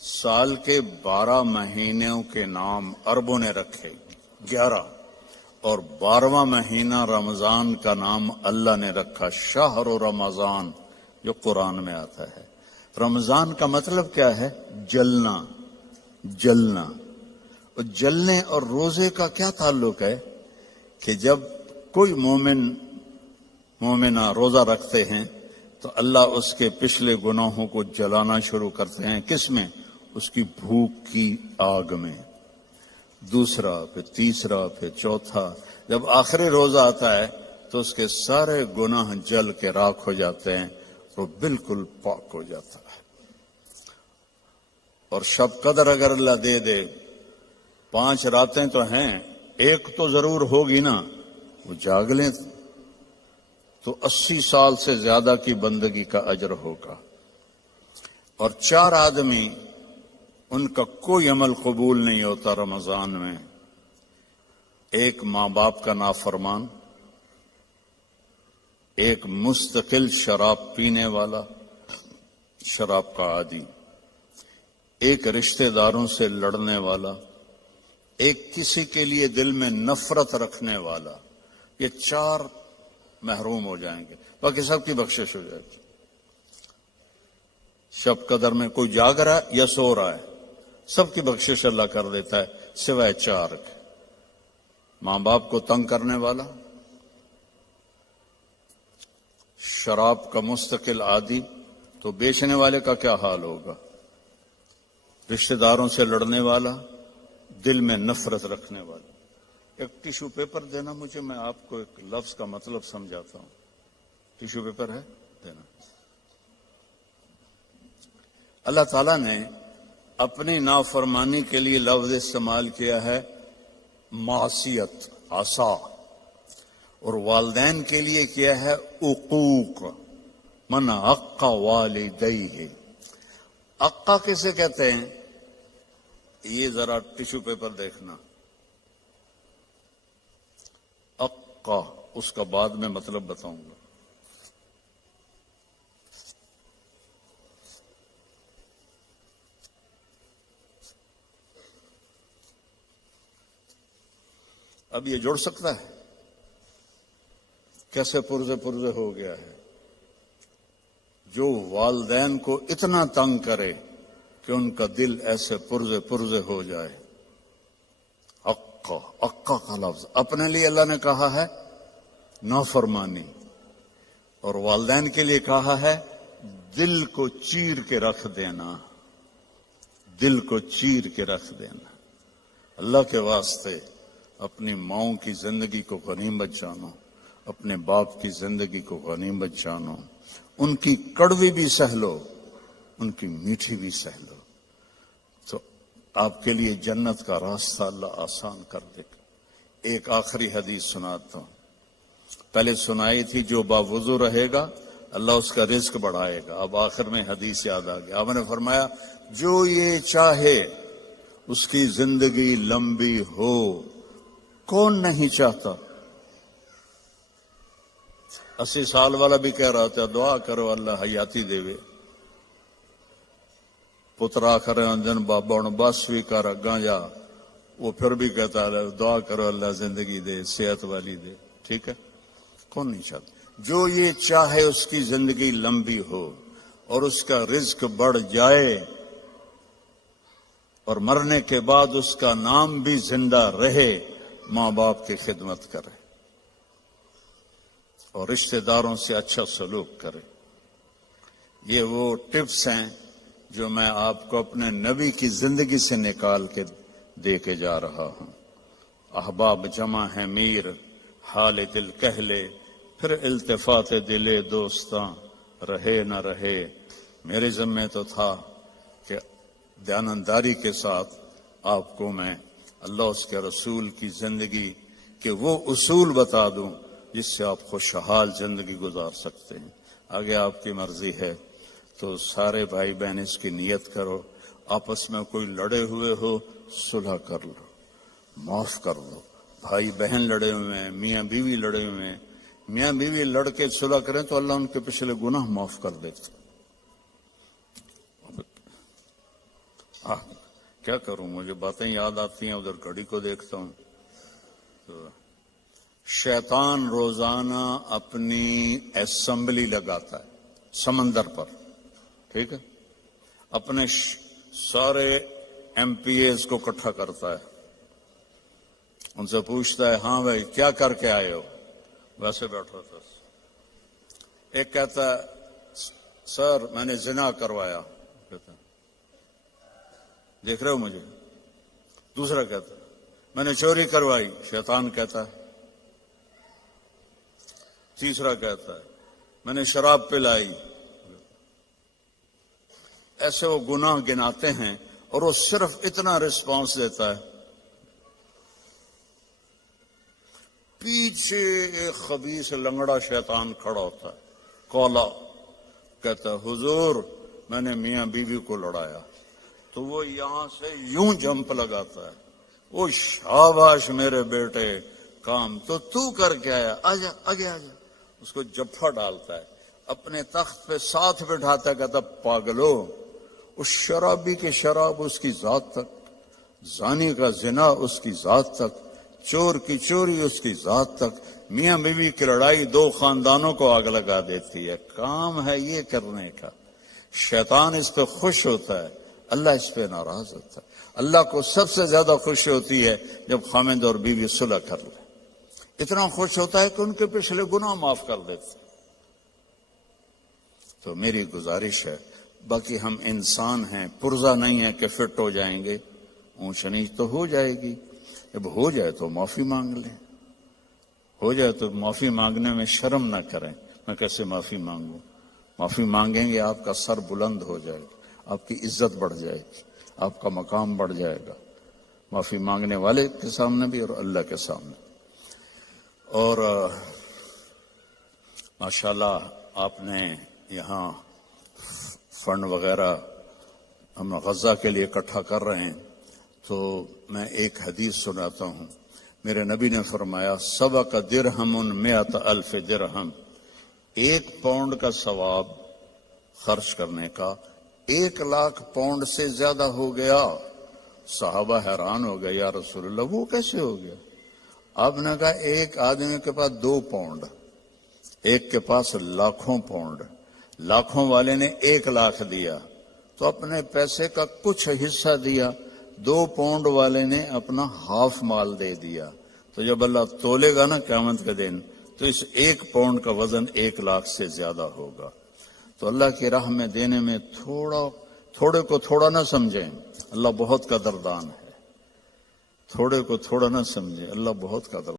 साल के 12 महीनों के नाम अरबों ने रखे 11 और 12वां महीना रमजान का नाम अल्लाह ने रखा शहर रमजान, जो कुरान में आता है। रमजान का मतलब क्या है? जलना, जलना। और जलने और रोजे का क्या ताल्लुक है कि जब कोई मोमिना रोजा रखते हैं तो अल्लाह उसके पिछले गुनाहों को जलाना शुरू करते हैं। किस में? उसकी भूख की आग में। दूसरा, फिर तीसरा, फिर चौथा। जब आखिरी रोजा आता है तो उसके सारे गुनाह जल के राख हो जाते हैं, वो बिल्कुल पाक हो जाता है। और शब कदर अगर अल्लाह दे दे, 5 रातें तो हैं, एक तो जरूर होगी ना, वो जाग लें तो 80 साल से ज्यादा की बंदगी का अजर होगा। और 4 आदमी, उनका कोई अमल कबूल नहीं होता रमजान में। एक माँ बाप का नाफरमान, एक मुस्तकिल शराब पीने वाला, शराब का आदी, एक रिश्तेदारों से लड़ने वाला, एक किसी के लिए दिल में नफरत रखने वाला। ये 4 महरूम हो जाएंगे, बाकी सबकी बख्शिश हो जाएगी। शब कदर में कोई जाग रहा है या सो रहा है, सबकी बख्शिश अल्लाह कर देता है, सिवाय 4 के। मां बाप को तंग करने वाला, शराब का मुस्तकिल आदी, तो बेचने वाले का क्या हाल होगा? रिश्तेदारों से लड़ने वाला, दिल में नफरत रखने वाला। एक टिश्यू पेपर देना मुझे, मैं आपको एक लफ्ज का मतलब समझाता हूं। टिश्यू पेपर है, देना। अल्लाह ताला ने अपनी नाफरमानी के लिए लफ्ज इस्तेमाल किया है मासियत, आसा, और वालिदैन के लिए किया है उकूक, मन अक्का वालिदैहि। अक्का किसे कहते हैं? ये जरा टिश्यू पेपर देखना। अक्का, उसका बाद में मतलब बताऊंगा। अब ये जुड़ सकता है? कैसे पुर्जे पुर्जे हो गया है। जो वालिदैन को इतना तंग करे कि उनका दिल ऐसे पुर्जे पुर्जे हो जाए। अक्का, अक्का का लफ्ज अपने लिए अल्लाह ने कहा है नाफरमानी, और वालिदैन के लिए कहा है दिल को चीर के रख देना, दिल को चीर के रख देना। अल्लाह के वास्ते अपनी माओं की जिंदगी को गनीमत जानो, अपने बाप की जिंदगी को गनीमत जानो। उनकी कड़वी भी सह लो, उनकी मीठी भी सह लो, तो आपके लिए जन्नत का रास्ता अल्लाह आसान कर देगा। एक आखिरी हदीस सुनाता हूं, पहले सुनाई थी, जो बावुजू रहेगा अल्लाह उसका रिज्क बढ़ाएगा। अब आखिर में हदीस याद आ गया। आपने फरमाया, जो ये चाहे उसकी जिंदगी लंबी हो। कौन नहीं चाहता? 80 साल वाला भी कह रहा था, दुआ करो अल्लाह हयाती देवे। पुत्रा करे अंजन बाबा बस भी कर अगा जा, वो फिर भी कहता है दुआ करो अल्लाह जिंदगी दे, सेहत वाली दे। ठीक है, कौन नहीं चाहता? जो ये चाहे उसकी जिंदगी लंबी हो और उसका रिज्क बढ़ जाए और मरने के बाद उसका नाम भी जिंदा रहे, मां बाप की खिदमत करे और रिश्तेदारों से अच्छा सलूक करे। ये वो टिप्स हैं जो मैं आपको अपने नबी की जिंदगी से निकाल के दे के जा रहा हूं। अहबाब जमा है मीर, हाल दिल कह ले, फिर इल्तिफात दिले दोस्तां, रहे न रहे। मेरे ज़िम्मे तो था कि दयानंदारी के साथ आपको मैं अल्लाह उसके रसूल की जिंदगी के वो उसूल बता दूं जिससे आप खुशहाल जिंदगी गुजार सकते हैं। आगे आपकी मर्जी है तो सारे भाई बहन इसकी नियत करो। आपस में कोई लड़े हुए हो, सुलह कर लो, माफ कर दो। भाई बहन लड़े हुए हैं, मियाँ बीवी लड़े हुए हैं, मियाँ बीवी लड़ के सुलह करें तो अल्लाह उनके पिछले गुनाह माफ कर देता। کیا کروں، مجھے باتیں یاد آتی ہیں، ادھر گھڑی کو دیکھتا ہوں تو شیطان روزانہ اپنی اسمبلی لگاتا ہے سمندر پر، ٹھیک ہے، اپنے سارے ایم پی ایز کو اکٹھا کرتا ہے، ان سے پوچھتا ہے ہاں بھائی کیا کر کے آئے ہو، ویسے بیٹھا تھا، ایک کہتا ہے سر میں نے زنا کروایا، کہتا دیکھ رہے ہو مجھے، دوسرا کہتا ہے میں نے چوری کروائی، شیطان کہتا ہے، تیسرا کہتا ہے میں نے شراب پلائی، ایسے وہ گناہ گناتے ہیں اور وہ صرف اتنا رسپانس دیتا ہے، پیچھے ایک خبیث لنگڑا شیطان کھڑا ہوتا ہے، کولا، کہتا ہے حضور میں نے میاں بیوی کو لڑایا، تو وہ یہاں سے یوں جمپ لگاتا ہے، وہ شاباش میرے بیٹے کام تو کر کے آیا، آجا آگے آجا، اس کو جفا ڈالتا ہے، اپنے تخت پہ ساتھ بٹھاتا ہے، کہتا پاگلو، اس شرابی کی شراب اس کی ذات تک، زانی کا زنا اس کی ذات تک، چور کی چوری اس کی ذات تک، میاں بیوی کی لڑائی دو خاندانوں کو آگ لگا دیتی ہے، کام ہے یہ کرنے کا، شیطان اس پہ خوش ہوتا ہے، اللہ اس پہ ناراض ہوتا ہے، اللہ کو سب سے زیادہ خوشی ہوتی ہے جب خاوند اور بیوی صلح کر لے، اتنا خوش ہوتا ہے کہ ان کے پچھلے گناہ معاف کر دیتے۔ تو میری گزارش ہے، باقی ہم انسان ہیں، پرزہ نہیں ہے کہ فٹ ہو جائیں گے، اونچ نیچ تو ہو جائے گی، جب ہو جائے تو معافی مانگ لیں، ہو جائے تو معافی مانگنے میں شرم نہ کریں، میں کیسے معافی مانگوں، معافی مانگیں گے آپ کا سر بلند ہو جائے گا، آپ کی عزت بڑھ جائے گی، آپ کا مقام بڑھ جائے گا، معافی مانگنے والے کے سامنے بھی اور اللہ کے سامنے۔ اور ماشاءاللہ آپ نے یہاں فنڈ وغیرہ ہم غزہ کے لیے اکٹھا کر رہے ہیں، تو میں ایک حدیث سناتا ہوں، میرے نبی نے فرمایا سبق درہم 100,000 درہم، 1 پاؤنڈ کا ثواب خرچ کرنے کا 1,00,000 پاؤنڈ سے زیادہ ہو گیا۔ صحابہ حیران ہو گئے، یا رسول اللہ وہ کیسے ہو گیا؟ آپ نے کہا ایک آدمی کے پاس 2 پاؤنڈ، ایک کے پاس لاکھوں پاؤنڈ، لاکھوں والے نے 1,00,000 دیا تو اپنے پیسے کا کچھ حصہ دیا، 2 پاؤنڈ والے نے اپنا ہاف مال دے دیا، تو جب اللہ تولے گا نا قیامت کے دن تو اس 1 پاؤنڈ کا وزن 1,00,000 سے زیادہ ہوگا۔ تو اللہ کی راہ میں دینے میں تھوڑے کو تھوڑا نہ سمجھیں، اللہ بہت قدردان ہے، تھوڑے کو تھوڑا نہ سمجھیں، اللہ بہت قدردان